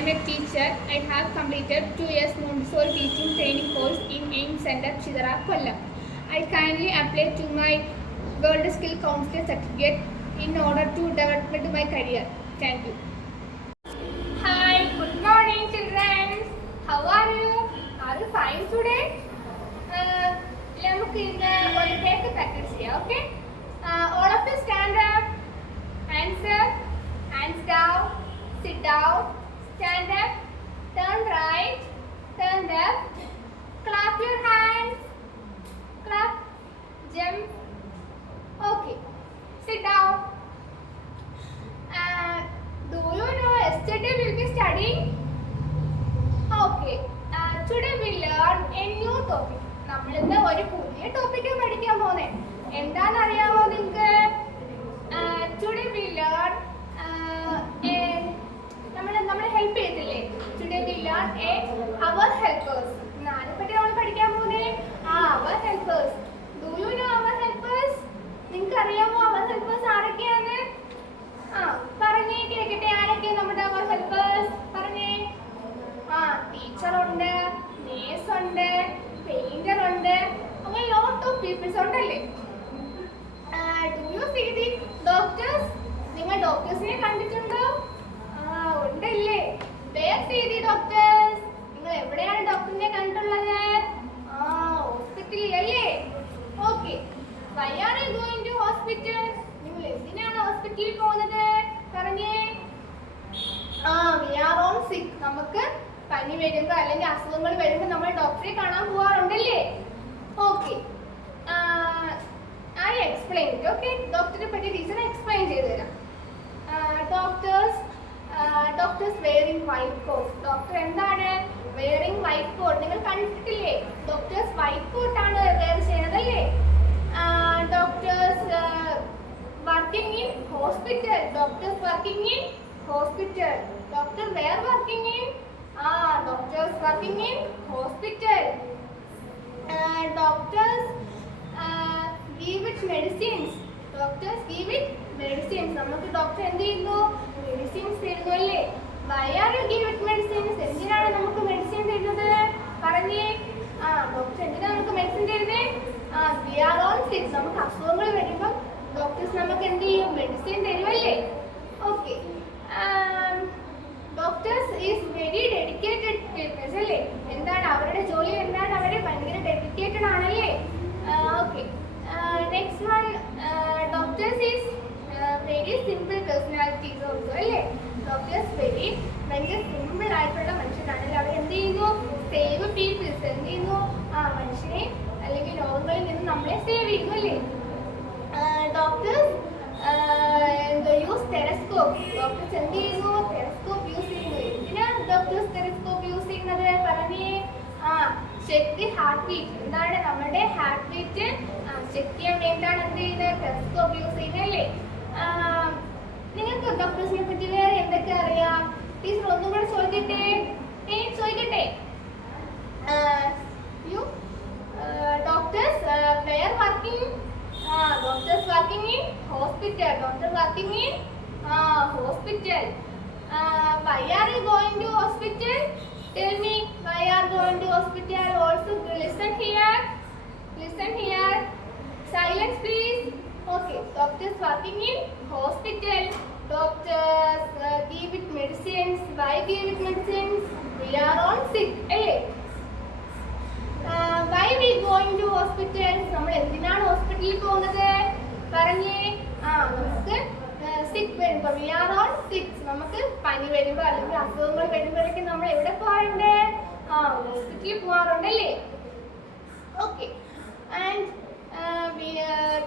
am a teacher. I have completed 2 years Montessori teaching training course in AIM Center, Chidara, Kollam. I kindly apply to my World Skill Counselor certificate in order to develop my career. Thank you. Hi, good morning children. How are you? Are you fine today? നമുക്ക് ഇന്ന് ഒരു break practice ചെയ്യാം. Okay, all of you stand up, hands up, hands down, sit down, stand up, turn right, turn left, clap your hands, clap, jump. Okay, sit down. Do you know yesterday we'll be studying? Okay, today we learn a new topic. നമ്മൾ ഇന്ന് ഒരു പുതിയ topic പഠിക്കാൻ പോകുന്നേ. എന്താണെന്നറിയാമോ നിങ്ങൾക്ക്? Today we learn നമ്മളെ help ചെയ്തില്ലേ? Today we learn our helpers. ആരെപ്പറ്റി നമ്മൾ പഠിക്കാൻ പോകുന്നേ? Our helpers. Do you know our helpers? നിങ്ങൾക്ക് അറിയാമോ അവർ ഹെൽപ്പേഴ്സ് ആരൊക്കെയാണ്? പറഞ്ഞേ കേൾക്കട്ടെ. ആരൊക്കെയാണ് നമ്മുടെ അവർ ഹെൽപ്പേഴ്സ്? പറഞ്ഞേ. ടീച്ചർ ഉണ്ട്, നേഴ്സ് ഉണ്ട്, പെയിന്റർ ഉണ്ട്, അങ്ങനെ ലോട്ട് ഓഫ് പീപ്പിൾസ് ഉണ്ടല്ലേ. Do you see the doctors? നിങ്ങൾ ഡോക്ടേഴ്സിനെ കണ്ടിട്ടുണ്ടോ? ഉണ്ടല്ലേ. Where see the doctors? നിങ്ങൾ എവിടെയാണ് ഡോക്ടറിനെ കണ്ടിട്ടുള്ളത്? ഹോസ്പിറ്റലിൽ അല്ലേ. Okay, why are you going to hospital? നിങ്ങൾ എന്തിനാണ് ഹോസ്പിറ്റലിൽ പോകുന്നത്? പറഞ്ഞേ. വി ആർ ഓൺ സിക്ക്. നമുക്ക് പനി വരുമ്പോൾ അല്ലെങ്കിൽ അസുഖങ്ങൾ വരുമ്പോൾ നമ്മൾ ഡോക്ടറെ കാണാൻ പോകാറുണ്ടല്ലേ. Okay, I explain. ഓക്കെ, ഡോക്ടറെ പറ്റി ടീച്ചർ എക്സ്പ്ലെയിൻ ചെയ്തു തരാം. Doctors wearing white coat. Doctor എന്താണ് വെയറിംഗ് വൈറ്റ് കോട്ട്? നിങ്ങൾ കണ്ടിട്ടില്ലേ? ഡോക്ടേഴ്സ് വൈറ്റ് കോട്ട് ആണ് വെയർ ചെയ്യുന്നതല്ലേ. Doctors working in hospital. Doctors working in hospital. Doctor wear working in doctors working in hospital. Doctors give it medicines. Doctors give it medicines. നമുക്ക് doctor എന്ത് ചെയ്യുന്നു? Medicines തരുന്നു അല്ലേ. Why are you give it medicines? എന്തിനാണ് നമുക്ക് medicine തരുന്നത്? പറഞ്ഞേ. Doctor എന്തിനാണ് നമുക്ക് മെഡിസിൻ തരുന്നത്? we are on sick. നമുക്ക് അസുഖങ്ങൾ വരുമ്പോൾ ഡോക്ടേഴ്സ് നമുക്ക് എന്ത് ചെയ്യും? മെഡിസിൻ തരുമല്ലേ. Okay, doctors is very dedicated peoples അല്ലേ. എന്താണ് അവരുടെ ജോലി? എന്താണ്? അവരെ ഭയങ്കര ഡെഡിക്കേറ്റഡ് ആണല്ലേ. Okay, next one, doctors is very simple personalities also അല്ലേ. ഡോക്ടേഴ്സ് ഭയങ്കര സിമ്പിൾ ആയിട്ടുള്ള മനുഷ്യരാണല്ലേ. അവർ എന്ത് ചെയ്യുന്നു? Save peoples. എന്ത് ചെയ്യുന്നു? മനുഷ്യനെ അല്ലെങ്കിൽ രോഗങ്ങളിൽ നിന്ന് നമ്മളെ സേവ് ചെയ്യുന്നു അല്ലേ. Doctors use telescope. ഡോക്ടേഴ്സ് എന്ത് ചെയ്യുന്നു? ടെലസ്കോപ്പ് യൂസ് ചെയ്യുന്നു. എന്തിനാണ് ഡോക്ടേഴ്സ് ടെലസ്കോപ്പ് യൂസ് ചെയ്യുന്നത്? പറഞ്ഞേ. Check the heart beat. എന്താണ്? നമ്മുടെ ഹാർട്ട് ബീറ്റ് ചെക്ക് ചെയ്യാൻ വേണ്ടിയാണ് എന്ത് ചെയ്യുന്നത്? ടെലസ്കോപ്പ് യൂസ് ചെയ്യുന്നത് അല്ലേ. നിങ്ങൾക്ക് ഡോക്ടേഴ്സിനെ പറ്റി വേറെ എന്തൊക്കെ അറിയാം? ടീച്ചർ ഒന്നും കൂടെ ചോദിക്കട്ടെ. ചോദിക്കട്ടെ. You doctors where working? Doctors working in hospital. Doctor working in hospital. Why are you going to hospital? Tell me, why are you going to hospital? Also listen here. Listen here. Silence please. Okay, doctors working in hospital. Doctors give it medicines. Why give it medicines? We are on sick. Hey. Why we going to hospital? നമ്മൾ എന്തിനാണ് ഹോസ്പിറ്റലിൽ പോകുന്നത്? പറഞ്ഞേ. നമുക്ക് സിക്ക് വരുമ്പോൾ we are on sick. നമുക്ക് പനി വരുമ്പോൾ അല്ലെങ്കിൽ അസുഖങ്ങൾ വരുമ്പോഴേക്കും നമ്മൾ എവിടെ പോകാറുണ്ട്? ഹോസ്പിറ്റലിൽ പോകാറുണ്ടല്ലേ. Okay, and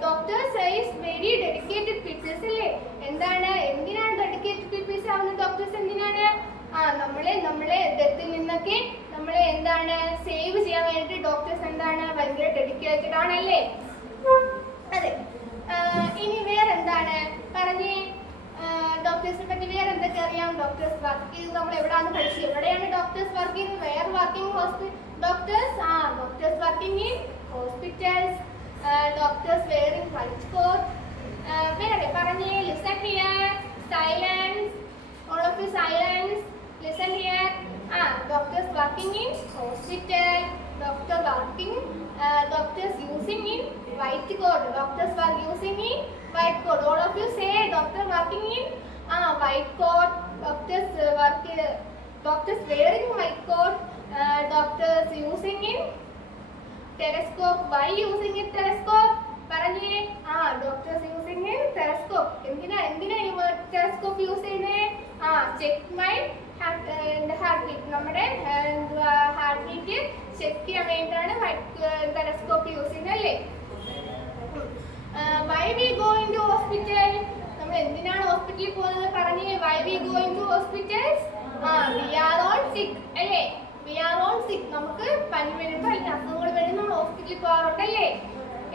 doctors is very dedicated peoples അല്ലേ. എന്താണ്? എന്തിനാണ് ഡെഡിക്കേറ്റഡ് പീപ്പിൾസ് ആവുന്നത്? ഡോക്ടേഴ്സ് എന്തിനാണ്? നമ്മളെ ഡെത്തിൽ നിന്നൊക്കെ നമ്മളെ എന്താണ് സേവ് ചെയ്യാൻ വേണ്ടി ഡോക്ടേഴ്സ് എന്താണ് ഭയങ്കര ഡെഡിക്കേറ്റഡ് ആണല്ലേ. അതെ. ഇനി വേറെന്താണ്? പറഞ്ഞേ. ഡോക്ടേഴ്സിനെ പറ്റി വേറെ എന്തൊക്കെ അറിയാം? ഡോക്ടേഴ്സ് വർക്ക് ചെയ്ത് നമ്മൾ എവിടെയാണ് പഠിച്ചത്? എവിടെയാണ് doctors working? Where working doctors? Doctors working in hospitals. Doctors wearing white coat. വേറെ പറഞ്ഞേ. Listen here. Silence. All of you silence. Listen here. Doctors working in hospital. Doctors using in white coat. Doctors were using in white coat. All of you say doctor working in white coat. Doctors wearing white coat. Doctors using in telescope. Why using in telescope? പറഞ്ഞേ. Doctors using in telescope. എന്തിനാ telescope use ചെയ്യുന്നേ? Check my heart beat. നമ്മുടെ heart beat check ചെയ്യാൻ വേണ്ടിയിട്ടാണ് telescope use ചെയ്യുന്നത് അല്ലേ? Why we go in to hospital? നമ്മൾ എന്തിനാണ് ഹോസ്പിറ്റലിൽ പോകുന്നത്? പറഞ്ഞേ. Why we go in to hospitals? We are on sick അല്ലേ? വി ആർ ഓൺ സിക്ക്. നമുക്ക് പനി വരുമ്പോൾ അല്ലെങ്കിൽ അസുഖങ്ങൾ വരുമ്പോൾ നമ്മൾ ഹോസ്പിറ്റലിൽ പോകാറുണ്ടല്ലേ?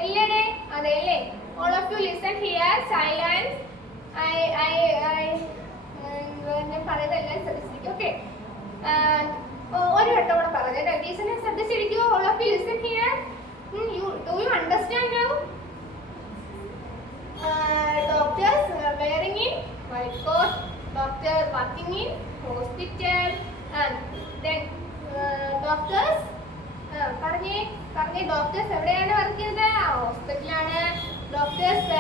ഇല്ലേ? അതെ അല്ലേ? all of you listen here. Silence. ഞാൻ പറയുന്നതെല്ലാം ശ്രദ്ധിച്ചിരിക്കും. ഓക്കെ, ഒരു വട്ടം കൂടെ പറഞ്ഞു. ടീച്ചറിനെ ശ്രദ്ധിച്ചിരിക്കുമോ? all of you listen here. Do you understand now? Doctors wearing in white coat. Doctor working in hospital. And then doctors പറഞ്ഞേ. ഡോക്ടേഴ്സ് എവിടെയാണ് വർക്ക് ചെയ്യുന്നത്? ഹോസ്പിറ്റലാണ്. Doctors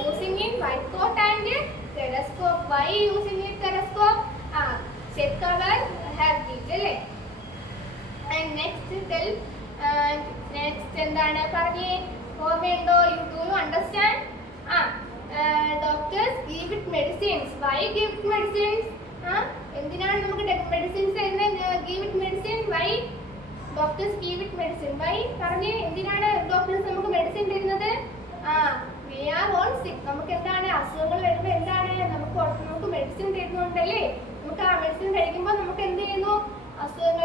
using in white coat and telescope. Why using in telescope? Check our heart beat അല്ലേ? And next എന്താണ് പറഞ്ഞേ? ഓർമ്മയുണ്ടോ? Do you understand? Doctors give it medicines. Why give it medicines? എന്തിനാണ് നമുക്ക് മെഡിസിൻസ് തരുന്നത്? Give it medicine. Why doctors give it medicine? Why പറഞ്ഞേ. എന്തിനാണ് doctors നമുക്ക് മെഡിസിൻ തരുന്നത്? വി ആർ ഓൺ സിക്ക്. നമുക്ക് എന്താണ് അസുഖങ്ങൾ വരുമ്പോൾ എന്താണ് നമുക്ക് മെഡിസിൻ തരുന്നുണ്ടല്ലേ? നമുക്ക് ആ മെഡിസിൻ കഴിക്കുമ്പോൾ നമുക്ക് എന്ത് ചെയ്യുന്നു? അസുഖങ്ങൾ